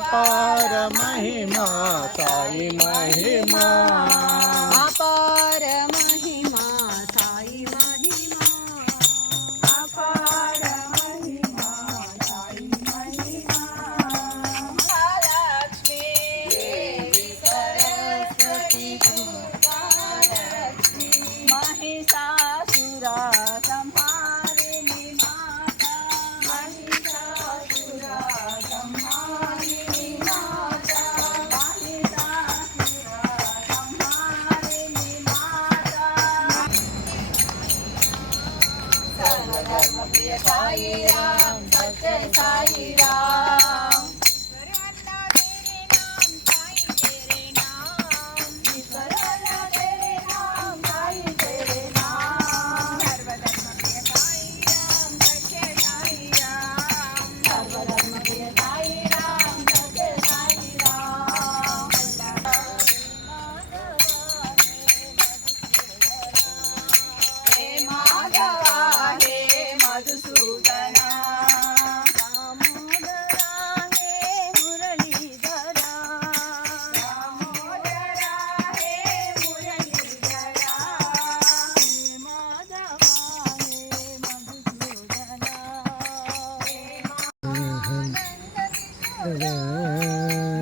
अपार महिमा साई महिमा, अपार महिमा साई महिमा, अपार महिमा साई महिमा। महालक्ष्मी देवी सरस्वती दुर्गा लक्ष्मी, महिषासुरा संहारिणी माता, महिषासुरा प्रिय साई राम, सत्य साई राम, तेरे नाम तेरे नाम, साई तेरे नाम, सर्वधर्म प्रिय साई राम, सत्य साई राम, सर्वधर्म प्रिय साई राम, सत्य साई राम, हे माधवा हे मधुसूदना, दामोदरा हे मुरलीधरा, दामोदरा हे मुरलीधरा, हे माधवा हे मधुसूदना, हे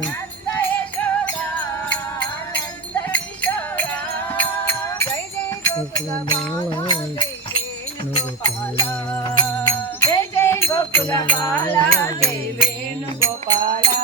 नंद यशोदा नंद किशोरा, जय जय गोकुलमाला, जय वेणुगोपाला, जय जय गोकुलमाला, जय वेणुगोपाला।